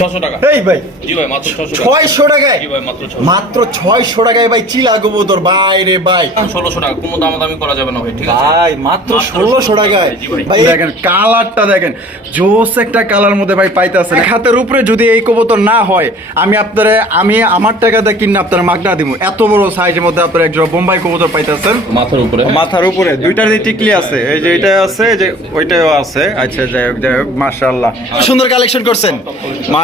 ছশো টাকা। এই ভাই জি ভাই মাত্র ছশো ছয়শো টাকায়? জি ভাই মাত্র মাত্র ছয়শো টাকায় ভাই চিলা কবুতর ভাই রে ভাই। ষোলোশো টাকা কোনো দামাদামি করা যাবে না ভাই ঠিক আছে? ভাই মাত্র মাত্র ষোলোশো টাকায়। ভাই। ভাই দেখেন কালারটা দেখেন জোস একটা কালার মধ্যে ভাই পাইতেছেন হাতের উপরে যদি এই কবুতর না হয় আমি আপনারা আমি আমার টাকা টাকাতে কিনে আপনার মাগনা দিব এত বড় সাইজের মধ্যে আপনারা একজন বোম্বাই কবুতর পাইতেছেন। মাথার উপরে? মাথার উপরে দুইটার দিয়ে টিকলি আছে। এই যে এটা আছে যে ওইটাও আছে। আচ্ছা যাই হোক যাই হোক মাশাআল্লাহ। সুন্দর কালেকশন করছেন।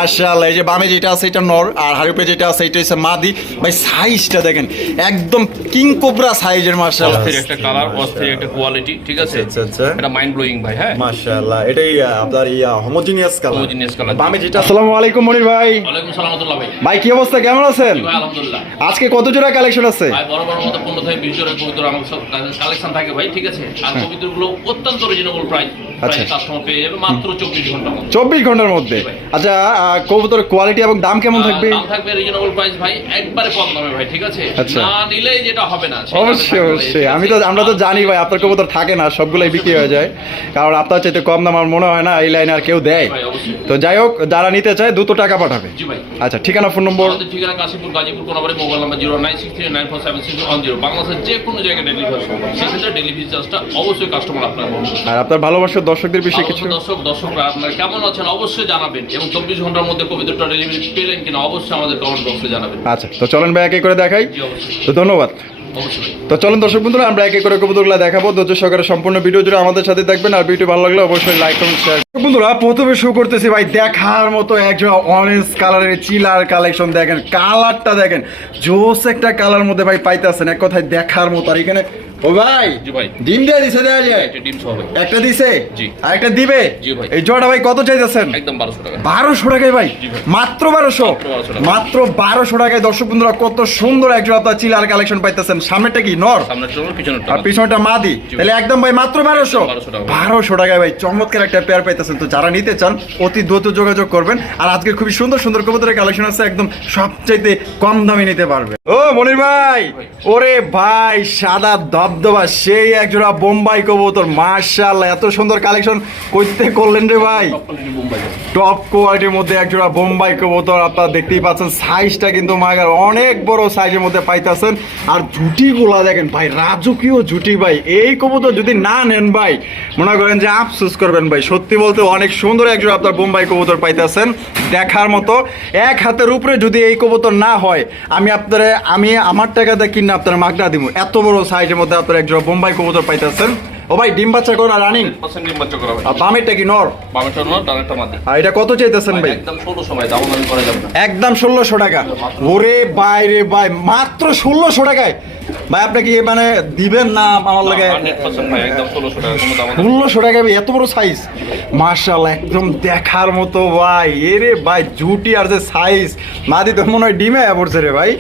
মাশাআল্লাহ এই যে বামে যেটা আছে এটা নর আর হারুপে যেটা আছে এটা হচ্ছে মাদি। ভাই সাইজটা দেখেন একদম কিং কোবরা সাইজের মাশাআল্লাহ। অস্থির একটা কালার অস্থির একটা কোয়ালিটি ঠিক আছে? আচ্ছা, আচ্ছা। এটা মাইন্ড ব্লোয়িং ভাই হ্যাঁ? মাশাআল্লাহ এটাই আপনার ইয়া হোমোজিনিয়াস কালার Homogeneous colour। বামে যেটা আসসালামু আলাইকুম মনির ভাই। ওয়ালাইকুম সালামতুল্লাহ ভাই। ভাই কি অবস্থা? কেমন আছেন? ভাই আলহামদুলিল্লাহ। আজকে কত জোড়া কালেকশন আছে? ভাই বড় বড় মতো পনেরো থেকে বিশ জনের পবিত্র আমার সব কালেকশন থাকে ভাই ঠিক আছে? আর পবিত্রগুলো অত্যন্ত রিজনেবল প্রাইস আচ্ছা। মাত্র চব্বিশ ঘণ্টার মধ্যে চব্বিশ ঘণ্টার মধ্যে। আচ্ছা কবুতর কোয়ালিটি এবং দাম কেমন থাকবে? দাম থাকবে রিজনেবল প্রাইস ভাই একবারে কম দামে ভাই ঠিক আছে? আচ্ছা। না নিলেই যেটা হবে না অবশ্যই অবশ্যই। আমি তো আমরা তো জানি ভাই আপনার কবুতর থাকে না সবগুলোই বিক্রি হয়ে যায়। কারণ আপনার চাইতে কম দাম আমার মনে হয় না এই লাইনে আর কেউ দেয়। তো যাই হোক যারা নিতে চায় দুটো টাকা পাঠাবে। আচ্ছা ঠিকানা ফোন নম্বর ঠিকানা Kashipur Gazipur Konabari mobile number zero nine six three nine four seven six one zero. বাংলাদেশের যে কোনো জায়গায় ডেলিভারি সেক্ষেত্রে ডেলিভারি চার্জটা অবশ্যই কাস্টমার আপনার আর আপনার ভালোবাসার দর্শকদের বিষয়ে কিছু দর্শক দর্শকরা আপনারা কেমন আছেন অবশ্যই জানাবেন এবং চব্বিশ ঘণ্টার মধ্যে কবিতাটা ডেলিভারি পেলেন কিনা অবশ্যই আমাদের কমেন্ট বক্সে জানাবেন। আচ্ছা তো চলেন ভাই একে করে দেখাই। তো ধন্যবাদ। তো চলুন দর্শক বন্ধুরা আমরা একে করে কবুতরগুলো দেখাবো। ধৈর্য সহকারে সম্পূর্ণ ভিডিও জুড়ে আমাদের সাথে দেখবেন আর ভিডিও ভালো লাগলে অবশ্যই লাইক কমেন্ট শেয়ার বন্ধুরা প্রথমে শুরু করতেছি ভাই দেখার মতো একজন অরেঞ্জ কালারের চিলার কালেকশন দেখেন। কালারটা দেখেন। জোস একটা কালার মধ্যে ভাই পাইতেছেন। এক কথায় দেখার মতো। আর এখানে ও ভাই জি ভাই। ডিম দিয়ে দিছে দেওয়া যায়। একটা ডিম সহ ভাই। একটা দিছে? জি। আর একটা দিবে? জি ভাই। এই জোড়া ভাই কত চাইতেছেন? একদম বারোশো টাকা। বারোশো টাকায় ভাই? মাত্র বারোশো? মাত্র 1200 টাকা। মাত্র বারোশো টাকায়। দর্শক বন্ধুরা কত সুন্দর আপনার চিলার কালেকশন পাইতেছেন। সামনেটা কি? নর? আর পিছনটা মাদি। তাহলে একদম ভাই মাত্র বারোশো? 1200 টাকা। টাকায় ভাই চমৎকার একটা পেয়ার পাইতেছেন। তো যারা নিতে চান অতি দ্রুত যোগাযোগ করবেন। আর আজকে খুবই সুন্দর সুন্দর কবুতরের কালেকশন আছে একদম সবচাইতে কম দামে নিতে পারবে। ও মনির ভাই ওরে ভাই সাদা দবদবা সেই একজোড়া বোম্বাই কবুতর মার্শাল্লাহ এত সুন্দর কালেকশন করতে করলেন রে ভাই? টপ কোয়ালিটির মধ্যে একজোড়া বোম্বাই কবুতর আপনারা দেখতেই পাচ্ছেন সাইজটা কিন্তু মাগার অনেক বড় সাইজের মধ্যে পাইতেছেন। আর ঝুটিগুলা দেখেন ভাই রাজকীয় ঝুটি ভাই এই কবুতর যদি না নেন ভাই মনে করেন যে আফসোস করবেন ভাই সত্যি বলতে অনেক সুন্দর একজোড়া আপনার বোম্বাই কবুতর পাইতেছেন দেখার মতো। এক হাতের উপরে যদি এই কবুতর না হয় আমি আপনারা আমি আমার টাকাতে কিনে আপনার মাগনা দিব এত বড় সাইজের মধ্যে আপনার একজন বোম্বাই কবুতর পাইতেছেন। ও ভাই ডিম বাচ্চা করা রানিং ডিম বাচ্চা করা ভাই। আর বামেরটা কি নর? বামেরটা নয় ডানেরটা মাদি আর এটা কত চাইতেছেন ভাই? একদম ষোলো সময় দাম আমি করে যাবে একদম ষোলোশো টাকা। ওরে বাইরে ভাই মাত্র ষোলোশো টাকায়। ভাই আপনি কি মানে দিবেন না আমার লাগে? ষোলোশো টাকা এত বড় সাইজ মার্শাল একদম দেখার মতো ভাই। এ রে ভাই জুটি আর যে সাইজ মাদি তো মনে হয় ডিমে পড়ছে রে ভাই।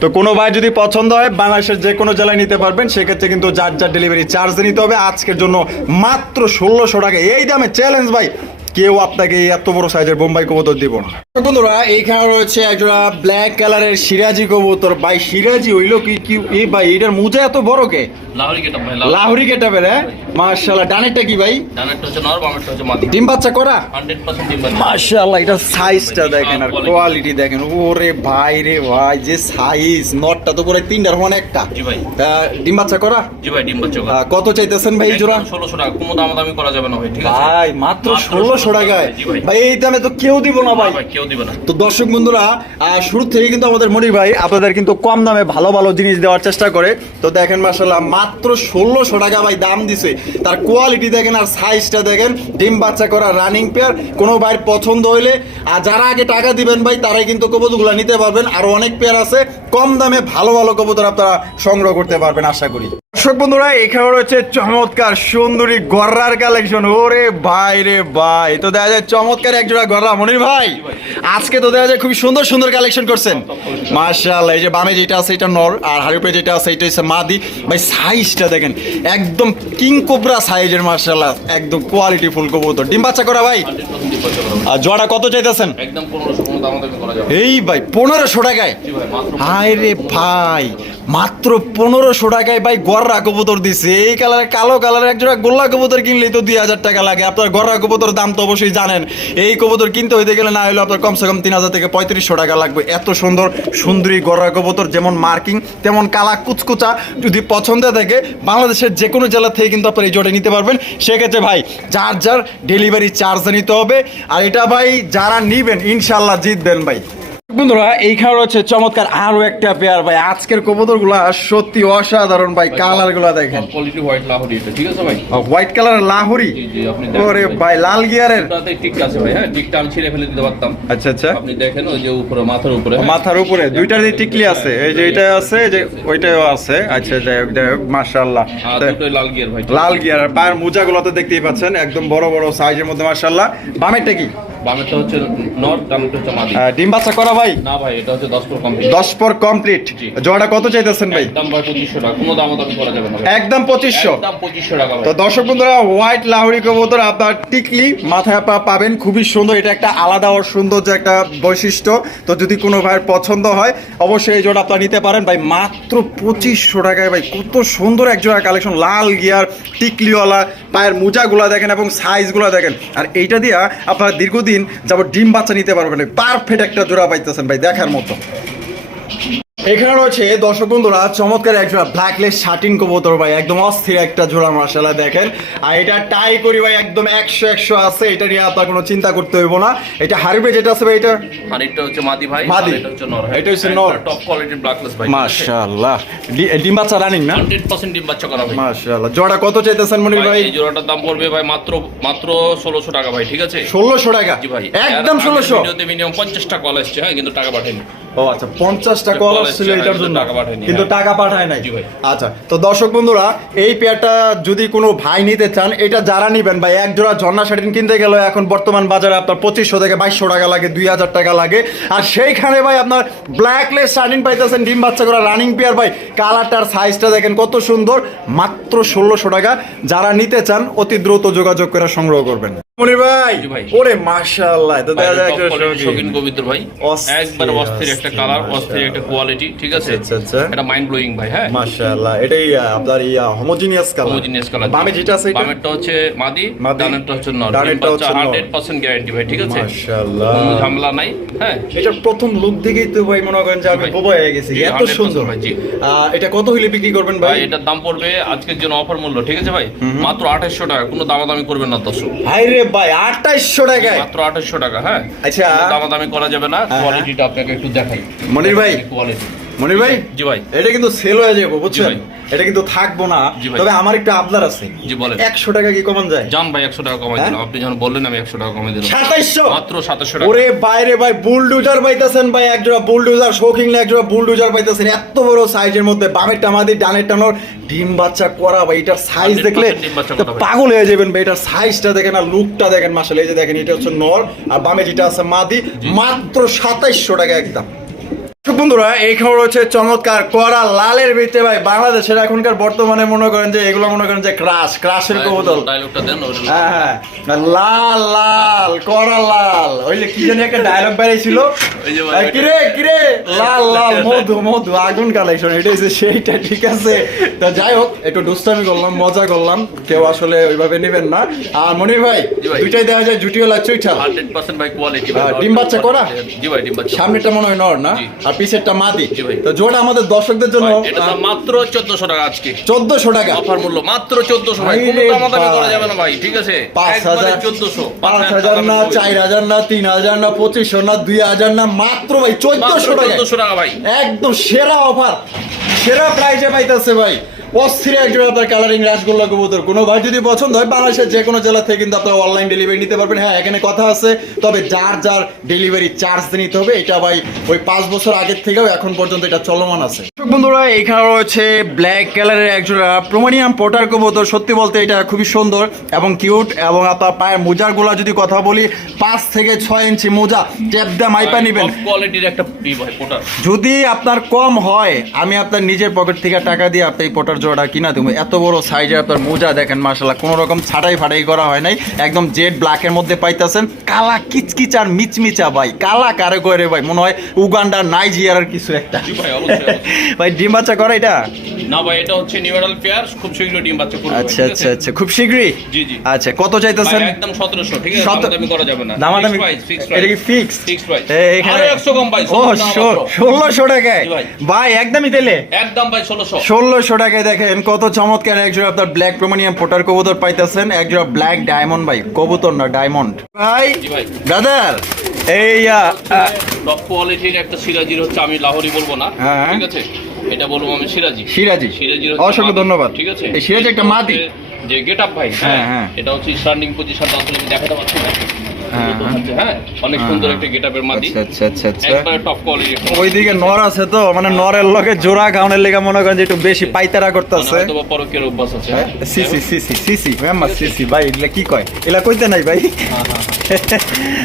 তো কোনো ভাই যদি পছন্দ হয় বাংলাদেশের যে কোনো জেলায় নিতে পারবেন সেক্ষেত্রে কিন্তু যার যার ডেলিভারি চার্জ নিতে হবে আজকের জন্য মাত্র ষোলোশো টাকা। এই দামে চ্যালেঞ্জ ভাই কেউ আপনাকে এত বড় সাইজের বোম্বাই কবুতর দিব না। বন্ধুরা এইখানে রয়েছে একজোড়া ব্ল্যাক কালারের সিরাজি কবুতর। ভাই সিরাজি হইল কি কি এই ভাই এটার মুজা এত বড় কে? লাহরি কেটা ভাই লাহরি। কেটা বেড়ে মার্শাল্লাহ ডানেরটা কি ভাই? ডানেরটা হচ্ছে নর বামেরটা হচ্ছে মাদি। ডিম বাচ্চা করা? হান্ড্রেড পার্সেন্ট ডিম বাচ্চা। মার্শাল্লাহ এটা সাইজটা দেখেন আর কোয়ালিটি দেখেন। ওরে ভাই রে ভাই যে সাইজ নটটা তো পুরো তিনটার সমান একটা। জি ভাই। ডিম বাচ্চা করা? জি ভাই ডিম বাচ্চা করা। কত চাইতেছেন ভাই এই জোড়া? ষোলোশো টাকা কোনো দাম দামি করা যাবে না ভাই ঠিক আছে? ভাই মাত্র মাত্র ষোলোশো 1600 টাকায়। ভাই। এই দামে তো কেউ দিব না ভাই। ভাই কেউ তো দর্শক বন্ধুরা শুরু থেকে কিন্তু আমাদের মনির ভাই আপনাদের কিন্তু কম দামে ভালো ভালো জিনিস দেওয়ার চেষ্টা করে। তো দেখেন মাসাল্লাহ মাত্র ষোলোশো টাকা ভাই দাম দিছে। তার কোয়ালিটি দেখেন আর সাইজটা দেখেন, ডিম বাচ্চা করা রানিং পেয়ার কোনো ভাইয়ের পছন্দ হইলে, আর যারা আগে টাকা দিবেন ভাই, তারাই কিন্তু কবুতরগুলো নিতে পারবেন। আর অনেক পেয়ার আছে, কম দামে ভালো ভালো কবুতর আপনারা সংগ্রহ করতে পারবেন, আশা করি। দর্শক বন্ধুরা এখানে রয়েছে চমৎকার সুন্দরী গররার কালেকশন ওরে ভাই রে ভাই তো দেখা যায় চমৎকার একজোড়া গররা। মনির ভাই আজকে তো দেখা যায় খুবই সুন্দর সুন্দর কালেকশন করছেন। মার্শাল এই যে বামে যেটা আছে এটা নর আর হারিপে যেটা আছে এটা হচ্ছে মাদি। ভাই সাইজটা দেখেন একদম কিং কোবরা সাইজের মার্শাল একদম কোয়ালিটি ফুল কবুতর। ডিম বাচ্চা করা ভাই? ডিম বাচ্চা করা ভাই। আর জোড়া কত চাইতেছেন। এই ভাই পনেরোশো টাকায়? হায় রে ভাই মাত্র পনেরোশো টাকায় ভাই গররা কবুতর দিছে। এই কালারে কালো কালারের এক জোড়া গোল্লা কবুতর কিনলেই তো দুই হাজার টাকা লাগে। আপনার গররা কবুতর দাম তো অবশ্যই জানেন। এই কবুতর কিনতে হইতে গেলে না হলে আপনার কমসে কম তিন হাজার থেকে পঁয়ত্রিশশো টাকা লাগবে। এত সুন্দর, সুন্দরী গররা কবুতর, যেমন মার্কিং, তেমন কালা কুচকুচা। যদি পছন্দ থাকে বাংলাদেশের যে কোনো জেলা থেকে কিন্তু আপনার এই জোড়া নিতে পারবেন। সেক্ষেত্রে ভাই, যার যার ডেলিভারি চার্জ নিতে হবে। আর এটা ভাই, যারা নিবেন ইনশাল্লাহ জিতবেন ভাই। বন্ধুরা এইখানে রয়েছে চমৎকার আরও একটা পেয়ার ভাই আজকের কবুতরগুলা সত্যি অসাধারণ ভাই কালারগুলা দেখেন। কোয়ালিটি হোয়াইট লাহোরি এটা ঠিক আছে ভাই? White colour Lahori. ওরে ভাই। লাল গিয়ারের টিক আছে ভাই হ্যাঁ টিকটা আমি ছিঁড়ে ফেলে দিতে পারতাম। আচ্ছা আচ্ছা। আপনি দেখেন ওই যে উপরে মাথার উপরে হ্যাঁ? মাথার উপরে দুইটার টিকলি আছে। এই যে এটা আছে। যে ওইটাও আছে। আচ্ছা যাই হোক যাই হোক মাশাআল্লাহ লাল গিয়ার ভাই। লাল গিয়ার আর পায়ের মোজাগুলো তো দেখতেই পাচ্ছেন একদম বড় বড় সাইজের মধ্যে মাশাআল্লাহ। বামেরটা কি? বামেরটা হচ্ছে ডানটা হচ্ছে মাদি। ডিম বাচ্চা করা ভাই? না ভাই এটা হচ্ছে দশ পর কমপ্লিট দশ পর কমপ্লিট জি। জোড়াটা কত চাইতেছেন ভাই? একদম ভাই পঁচিশশো টাকা। কোনো দাম দামি করা যাবে না একদম পঁচিশশো। একদম পঁচিশশো টাকা ভাই। তো দর্শক বন্ধুরা হোয়াইট লাহোরি কবুতর আপনার টিকলি মাথায় পা পাবেন। খুবই সুন্দর। এটা একটা আলাদা ও সৌন্দর্য একটা বৈশিষ্ট্য। তো যদি কোনো ভাইয়ের পছন্দ হয় অবশ্যই এই জোড়া আপনারা নিতে পারেন। ভাই মাত্র পঁচিশশো টাকায় ভাই কত সুন্দর এক জোড়া কালেকশন। লাল গিয়ার টিকলিওয়ালা পায়ের মোজাগুলো দেখেন এবং সাইজগুলো দেখেন। আর এইটা দিয়া আপনারা দীর্ঘদিন যাবত ডিম বাচ্চা নিতে পারবেন। পারফেক্ট একটা জোড়া পাইতেছেন ভাই দেখার মতো। এখানে রয়েছে দর্শক বন্ধুরা চমৎকার এক জোড়া ব্ল্যাকলেস শার্টিন কবুতর ভাই একদম অস্থির একটা জোড়া মার্শাল্লাহ দেখেন। আর এটা টাই করি ভাই একদম একশো একশো আছে এটা নিয়ে আপনার কোনো চিন্তা করতে হইব না। এটা হারিবে যেটা আছে ভাই এটা? হচ্ছে মাদি ভাই মাদি। এটা হচ্ছে নর এটা হচ্ছে নর। টপ কোয়ালিটির ব্ল্যাকলেস ভাই। ডিম বাচ্চা রানিং না? হান্ড্রেড পার্সেন্ট ডিম বাচ্চা করা ভাই। মার্শাল্লাহ জোড়া কত চাইতেছেন মনির ভাই এই জোড়াটার দাম পড়বে ভাই মাত্র মাত্র ষোলোশো টাকা ভাই ঠিক আছে? ষোলোশো টাকা? জি ভাই। একদম আর আগের ষোলোশো? ভিডিওতে মিনিমাম পঞ্চাশটা কল আসছে হ্যাঁ কিন্তু টাকা পাঠায়নি ও আচ্ছা পঞ্চাশটা কল call ছিল এসছে, এটার জন্য। টাকা কিন্তু হ্যাঁ। টাকা পাঠায় নাই। আচ্ছা তো দর্শক বন্ধুরা এই পেয়ারটা যদি কোনো ভাই নিতে চান এটা যারা নিবেন ভাই এক জোড়া ঝর্ণা শাড়িন কিনতে গেলে এখন বর্তমান বাজারে আপনার পঁচিশশো থেকে বাইশশো টাকা লাগে দুই হাজার টাকা লাগে। আর সেইখানে ভাই আপনার ব্ল্যাকলেস শাড়িন পাইতেছেন ডিম বাচ্চা করা রানিং পেয়ার ভাই কালারটার সাইজটা দেখেন কত সুন্দর মাত্র ষোলোশো টাকা। যারা নিতে চান অতি দ্রুত যোগাযোগ করে সংগ্রহ করবেন। মনির ভাই। ওরে মাশাআল্লাহ তো দেখা যায় একটা শৌখিন কবিতর ভাই। একবার অস্থির একটা কালার অস্থির, অস্থির একটা কোয়ালিটি ঠিক আছে? আচ্ছা, আচ্ছা। এটা মাইন্ড ব্লোয়িং ভাই হ্যাঁ? মাশাআল্লাহ এটাই আপনার হোমোজিনিয়াস কালার হোমোজিনিয়াস কালার বামে যেটা আছে এটা? বামেরটা হচ্ছে মাদি। ডানেরটা হচ্ছে নর। ডানেরটা হচ্ছে 100% গ্যারান্টি ভাই ঠিক আছে? মাশাআল্লাহ। কোনো ঝামেলা নাই হ্যাঁ? এটা প্রথম লুক দেখেই তো ভাই মনে করেন যে আমি বোবা হয়ে গেছি। এত সুন্দর। ভাই, জি। এটা কত হইলে বিক্রি করবেন ভাই? এটার দাম পড়বে আজকের জন্য অফার মূল্য ঠিক আছে ভাই? মাত্র আঠাশশো টাকা কোনো দামাদামি করবেন না দর্শক ভাই রে ভাই আঠাইশশো টাকায়। মাত্র আঠাশশো টাকা হ্যাঁ? আচ্ছা। দামাদামি করা যাবে না হ্যাঁ। কোয়ালিটিটা আপনাকে একটু দেখাই। মনির ভাই। কোয়ালিটি মনির ভাই? জি ভাই। এটা কিন্তু সেল হয়ে যাব বুঝছেন? এটা কিন্তু থাকব না। তবে আমার একটু আবদার আছে। জি বলেন। একশো টাকা কি কমান যায়? জান ভাই একশো টাকা কমাই হ্যাঁ? দিলাম আপনি যখন বললেন আমি একশো টাকা কমাই দিলাম। মাত্র টাকা। ওরে বাইরে ভাই বুলডুজার পাইতেছেন ভাই একজোড়া বুলডুজার শৌখিন একজোড়া বুলডুজার পাইতেছেন। এত বড় সাইজের মধ্যে বামের টামাদি ডানের টানোর ডিম বাচ্চা করা ভাই এটার সাইজ দেখলে। পাগল হয়ে যাবেন ভাই এটার সাইজটা দেখেন আর লুকটা দেখেন মাসাল এই যে দেখেন এটা হচ্ছে নর আর বামে যেটা আছে মাদি মাত্র সাতাইশশো টাকা একদম। বন্ধুরা এই খবর হচ্ছে চমৎকার করা লালের ভিতরে ভাই বাংলাদেশের এখনকার বর্তমানে মনে করেন যে এগুলো মনে করেন যে ক্রাশ ক্রাশের কবুতল হ্যাঁ হ্যাঁ লাল লাল করা লাল। ওই যে কি জানি একটা ডায়লগ বেরিয়েছিল। কিরে কিরে? লাল লাল মধু মধু আগুন কালেকশন এটা হচ্ছে সেইটা ঠিক আছে। তো যাই হোক একটু দুষ্টামি করলাম মজা করলাম। কেউ আসলে ওইভাবে নেবেন না। আর মনির ভাই। দুইটাই দেখা যায় জুটিও লাগছে আহ, ডিম বাচ্চা করা? সামনেটা মনে হয় নর না? আর পিছেরটা মাদি তো জোড়া আমাদের দর্শকদের জন্য এটা মাত্র চোদ্দশো টাকা আজকে। চোদ্দশো টাকা। অফার মূল্য মাত্র চোদ্দশো ভাই করা যাবে না ভাই ঠিক আছে? পাঁচ হাজার চোদ্দশো পাঁচ হাজার না চার হাজার না তিন হাজার না পঁচিশশো না দুই হাজার না মাত্র ভাই চোদ্দশো টাকা চোদ্দশো টাকা ভাই। একদম সেরা অফার। সেরা প্রাইজে পাইতেছে ভাই। অস্থির একজন আপনার কালারিং রাসগোল্লা কবুতর। কোনো ভাই যদি পছন্দ হয় বাংলাদেশের যে কোনো জেলা থেকে কিন্তু আপনারা অনলাইন ডেলিভারি নিতে পারবেন। হ্যাঁ এখানে কথা আছে তবে যার যার ডেলিভারি চার্জ নিতে হবে এটা ভাই ওই পাঁচ বছর আগের থেকেও এখন পর্যন্ত এটা চলমান আছে। বন্ধুরা এখানে রয়েছে ব্ল্যাক কালারের একজোড়া প্রোমানিয়াম পোটার কবুতর। সত্যি বলতে এটা খুবই সুন্দর এবং কিউট এবং আপনার পায়ের মোজারগুলা যদি কথা বলি পাঁচ থেকে ছয় ইঞ্চি মোজা টেপদা মাইপা নেবেন। কোয়ালিটির একটা ই ভাই পোটার যদি আপনার কম হয় আমি আপনার নিজের পকেট থেকে টাকা দিয়ে আপনি এই পটার কালার জোড়া কিনা তুমি এত বড় সাইজের আপনার মোজা দেখেন মার্শাল্লাহ কোনো রকম ছাটাই ফাটাই করা হয় নাই। একদম জেড ব্ল্যাকের মধ্যে পাইতেছেন। কালা কিচকিচ আর মিচমিচা ভাই। কালা কারে করে ভাই? মনে হয় উগান্ডা নাইজিয়ার কিছু একটা। ভাই ডিম বাচ্চা করে এটা? না ভাই এটা হচ্ছে নিউরাল পেয়ার খুব শীঘ্রই ডিম বাচ্চা করবে আচ্ছা আচ্ছা আচ্ছা। খুব শীঘ্রই? জি জি। আচ্ছা কত চাইতেছেন? একদম 1700 ঠিক আছে? দামাদামি করা যাবে না। দামাদামি এটা কি ফিক্স ফিক্সড প্রাইস এখানে 100 কম ভাই ও 1600 টাকা টাকায়? ভাই। একদমই দিলে একদম ভাই 1600 ষোলোশো টাকায় দেখেন কত চমৎকার একজোড়া আপনার ব্ল্যাক প্রোমানিয়াম পোটার কবুতর পাইতেছেন। একজোড়া ব্ল্যাক ডায়মন্ড ভাই কবুতর না ডায়মন্ড ভাই ব্রাদার এই টপ কোয়ালিটির একটা সিরাজির হচ্ছে আমি লাহোরি বলব না হ্যাঁ। ঠিক আছে? এটা বলব আমি সিরাজি। সিরাজি। সিরাজির অসংখ্য ধন্যবাদ। ঠিক আছে? এই সিরাজি একটা মাদি। যে গেট আপ ভাই হ্যাঁ, হ্যাঁ হ্যাঁ। এটা হচ্ছে স্ট্যান্ডিং পজিশন আসলে আমি দেখাতে পারছি না। হ্যাঁ, তো হ্যাঁ। হচ্ছে, হ্যাঁ অনেক হ্যাঁ, সুন্দর হ্যাঁ। একটা গেট মাদি। আচ্ছা আচ্ছা আচ্ছা আচ্ছা। একবারে টপ কোয়ালিটি ওইদিকে নর আছে তো মানে নরের লগে জোড়া খাওয়ানোর লেগে মনে করেন যে একটু বেশি পাইতারা করতেছে। হয়তো বা পরকের অভ্যাস আছে। হ্যাঁ, সিসি সিসি সিসি ম্যাম সিসি ভাই এগুলা কি কয়? এগুলা কইতে নাই ভাই। হ্যাঁ, হ্যাঁ, হ্যাঁ।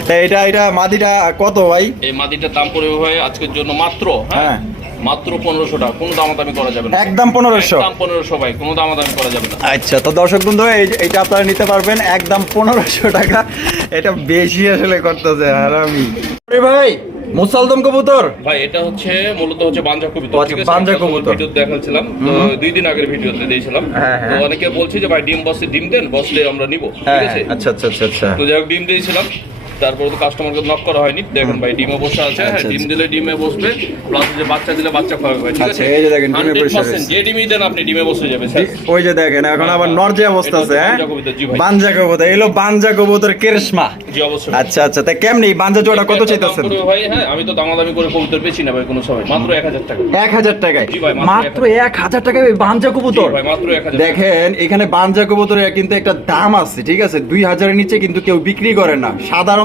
তা এটা এটা মাদিটা কত ভাই? এই মাদিটার দাম পড়বে ভাই আজকের জন্য মাত্র হ্যাঁ? হ্যাঁ। মাত্র পনেরোশো টাকা। কোনো দামাদামি করা যাবে না। একদম পনেরোশো। একদম পনেরোশো ভাই কোনো দামাদামি করা যাবে না। আচ্ছা তো দর্শক বন্ধু এই- আপনারা নিতে পারবেন। একদম পনেরোশো টাকা। এটা বেশি আসলে করতেছে হারামি। ভাই মুসালদম কবুতর। ভাই এটা হচ্ছে মূলত হচ্ছে বাঞ্জা কবিতা বাঞ্জা কবুতর। ভিডিও দেখাচ্ছিলাম। তো দুই দিন আগের ভিডিওতে দিয়েছিলাম। হ্যাঁ, তো হ্যাঁ। অনেকে বলছে যে ভাই ডিম বসে ডিম দেন বসলে আমরা নিব। হ্যাঁ ঠিক আছে? আচ্ছা আচ্ছা আচ্ছা আচ্ছা। তো যাই হোক ডিম দিয়েছিলাম। তারপরে তো কাস্টমারকে নক করা হয়নি। দেখুন ভাই ডিমে বসে আছে হ্যাঁ আচ্ছা, ডিম আচ্ছা। দিলে ডিমে বসবে প্লাস যে বাচ্চা দিলে বাচ্চা ঠিক আচ্ছা, আছে? এই যে দেখেন, ডিমে বসে যে ডিমই দেন আপনি ডিমে বসে যাবে স্যার। ওই যে দেখেন এখন আবার নরজে অবস্থা আছে হ্যাঁ? বাঞ্জা কবুতর, জি ভাই। বাঞ্জা কবুতর এলো বাঞ্জা কবুতর কেরসমা জি অবশ্যই। আচ্ছা আচ্ছা তা কেমনি বাঞ্জা জোড়া কত দাম ভাই হ্যাঁ আমি তো দামাদামি করে কবুতর বেশি না ভাই কোনো সময়। মাত্র এক হাজার টাকা। এক হাজার টাকায়? জি ভাই, মাত্র মাত্র এক হাজার টাকায় ওই বাঞ্জা কবুতর? ভাই মাত্র এক হাজার দেখেন এখানে বাঞ্জা কবুতরের কিন্তু একটা দাম আছে ঠিক আছে? দুই হাজারের নিচে কিন্তু কেউ বিক্রি করে না।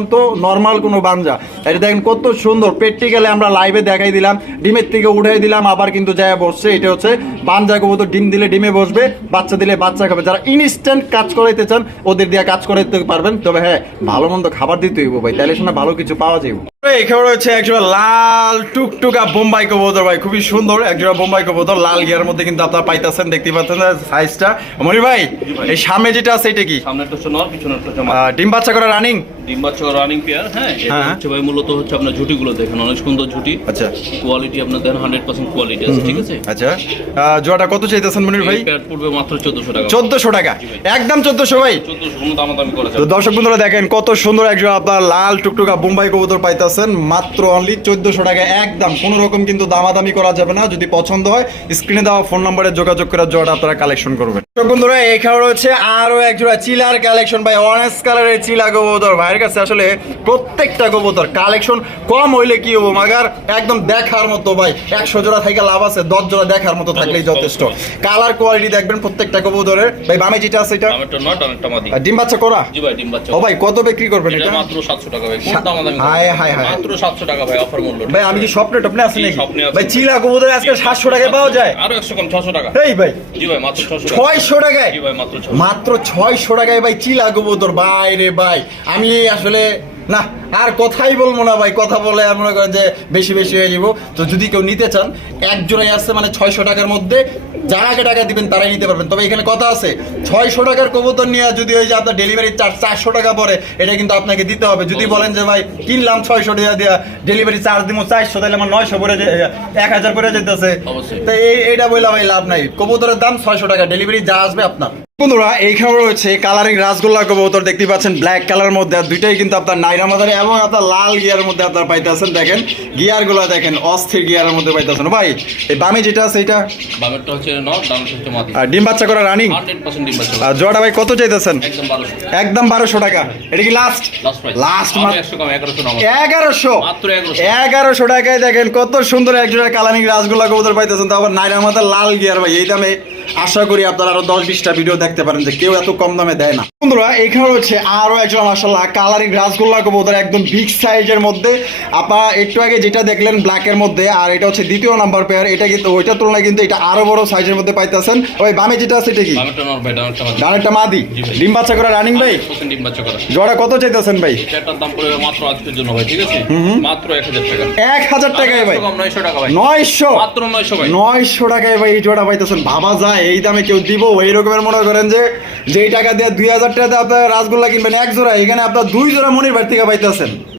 সাধারণত নর্মাল কোনো বাঞ্জা। এটা দেখেন কত সুন্দর। প্র্যাকটিক্যালি আমরা লাইভে দেখাই দিলাম, ডিমের থেকে উঠাই দিলাম, আবার কিন্তু যায় বসছে। এটা হচ্ছে বাঞ্জা কবুতর, ডিম দিলে ডিমে বসবে, বাচ্চা দিলে বাচ্চা খাবে। যারা ইনস্ট্যান্ট কাজ করাইতে চান, ওদের দিয়ে কাজ করাইতে পারবেন। তবে হ্যাঁ ভালো মন্দ খাবার দিতে হইব ভাই। তাহলে শোনা ভালো কিছু পাওয়া যাবে এখানে রয়েছে একজোড়া লাল টুকটুকা বোম্বাই কবুতর ভাই খুবই সুন্দর একজোড়া বোম্বাই কবুতর লাল গিয়ার মধ্যে কিন্তু আপনারা পাইতেছেন দেখতে পাচ্ছেন সাইজটা ভাই এই সামনে যেটা আছে এটা কি? সামনে হচ্ছে নর পিছনে হচ্ছে মাদি। আহ, ডিম বাচ্চা করে রানিং ডিম বাচ্চা রানিং পেয়ার হ্যাঁ এটা হ্যাঁ। হচ্ছে ভাই মূলত হচ্ছে আপনার ঝুটিগুলো দেখেন অনেক সুন্দর ঝুটি। আচ্ছা। কোয়ালিটি আপনার দেন হান্ড্রেড পার্সেন্ট কোয়ালিটি আছে ঠিক আছে? আচ্ছা। জোড়াটা কত চাইতেছেন মনির ভাই? পেয়ার পড়বে মাত্র চোদ্দশো টাকা। চোদ্দশো টাকা। একদম চোদ্দশো ভাই। চোদ্দশো কোনো দামাদামি করা তো যাবে। দর্শক বন্ধুরা দেখেন কত সুন্দর একজন আপনার লাল টুকটুকা বোম্বাই কবুতর পাইতেছেন মাত্র অনলি চোদ্দশো টাকা। একদম কোনো রকম কিন্তু দামাদামি করা যাবে না। যদি পছন্দ হয় স্ক্রিনে দেওয়া ফোন নম্বরে যোগাযোগ করার জন্য আপনারা কালেকশন করবেন। বন্ধুরা এখানে রয়েছে আরও এক জোড়া চিলার কালেকশন ভাই অরেঞ্জ কালারের চিলা কবুতর ভাইয়ের কাছে আসলে প্রত্যেকটা কবুতর কালেকশন কম হইলে কি হব মাগার? একদম দেখার মতো ভাই। একশো জোড়া থেকে লাভ আছে দশ জোড়া দেখার মতো থাকলেই যথেষ্ট। কালার কোয়ালিটি দেখবেন প্রত্যেকটা কবুতরের ভাই বামে যেটা আছে এটা? ডিম বাচ্চা করা? ভাই ও ভাই কত বিক্রি করবেন এটা মাত্র সাতশো টাকা ভাই হায়, হায়, হায়। মাত্র সাতশো টাকা ভাই অফার মূল্য। ভাই আমি কি স্বপ্নে টপনে আছি নাকি। ভাই চিলা কবুতর আজকে সাতশো টাকায় পাওয়া যায়? আরও একশো কম 600 টাকা। এই ভাই জি ভাই মাত্র 600 টাকা। ছয়শো টাকায়? জি ভাই মাত্র 600 মাত্র ছয়শো টাকায় ভাই চিলা ভাই রে ভাই আমি আসলে না আর কথাই বলব না ভাই কথা বলে মনে করেন যে বেশি বেশি হয়ে যাব। তো যদি কেউ নিতে চান এক জোড়াই আসছে মানে ছয়শো টাকার মধ্যে যারাকে টাকা দিবেন তারাই নিতে পারবেন। তবে এখানে কথা আছে ছয়শো টাকার কবুতর নিয়ে যদি ওই যে আপনার ডেলিভারি চার্জ চারশো টাকা পরে এটা কিন্তু আপনাকে দিতে হবে। যদি বলেন যে ভাই কিনলাম ছয়শো টাকা দেওয়া ডেলিভারি চার্জ দিব চারশো তাহলে আমার নয়শো পরে এক হাজার পরে যেতেছে তো এই এইটা বললাম ভাই লাভ নাই। কবুতরের দাম ছয়শো টাকা ডেলিভারি যা আসবে আপনার। বন্ধুরা এইখানে রয়েছে কালারিং রাসগোল্লা কবুতর দেখতে পাচ্ছেন ব্ল্যাক কালার মধ্যে আর দুইটাই কিন্তু আপনার নাইরা মাদারে এবং আপনার লাল গিয়ারের মধ্যে আপনার পাইতেছেন দেখেন। গিয়ারগুলা দেখেন অস্থির গিয়ারের মধ্যে পাইতেছেন। ভাই এই বামে যেটা আছে এটা দামেরটা হচ্ছে নট দামেরটা হচ্ছে মাদি। আর ডিম বাচ্চা করা রানিং ডিম বাচ্চা আর জোড়া ভাই কত চাইতেছেন? একদম বারোশো টাকা। এটা কি লাস্ট লাস্ট এগারোশো এগারোশো? মাত্র টাকায় দেখেন কত সুন্দর একজনের কালারিং রাসগোল্লা কবুতর পাইতেছেন। তো আবার নাইরা মাথা লাল গিয়ার ভাই এই দামে আশা করি আপনারা আরও দশ বিশটা ভিডিও দেখতে পারেন যে কেউ এত কম দামে দেয় না। বন্ধুরা এখানে হচ্ছে আরও একজন মাসাল্লাহ কালারিং রাসগোল্লা কবুতর একদম বিগ সাইজের মধ্যে। আপনারা একটু আগে যেটা দেখলেন ব্ল্যাকের মধ্যে আর এটা হচ্ছে দ্বিতীয় নাম্বার পেয়ার এটা কিন্তু ওইটার তুলনায় কিন্তু এটা আরও বড় সাইজের মধ্যে পাইতেছেন। ওই বামে যেটা আছে এটা কি? ডানেরটা মাদি। ডিম বাচ্চা করে রানিং ভাই? জোড়া কত চাইতেছেন ভাই? চারটার দাম পড়বে মাত্র আজকের জন্য ভাই ঠিক আছে? মাত্র এক হাজার টাকা। এক হাজার টাকায় ভাই। নয়শো টাকা ভাই। নয়শো? মাত্র নয়শো ভাই। নয়শো টাকায় ভাই এই জোড়া পাইতেছেন। ভাবা যায় এই দামে কেউ দিব এই রকমের মনে করেন যে যেই টাকা দিয়ে দুই হাজার টাকা টাকাতে আপনার রাসগোল্লা কিনবেন, এক জোড়া এখানে আপনার দুই জোড়া মনির বাড়ি থেকে পাইতেছেন।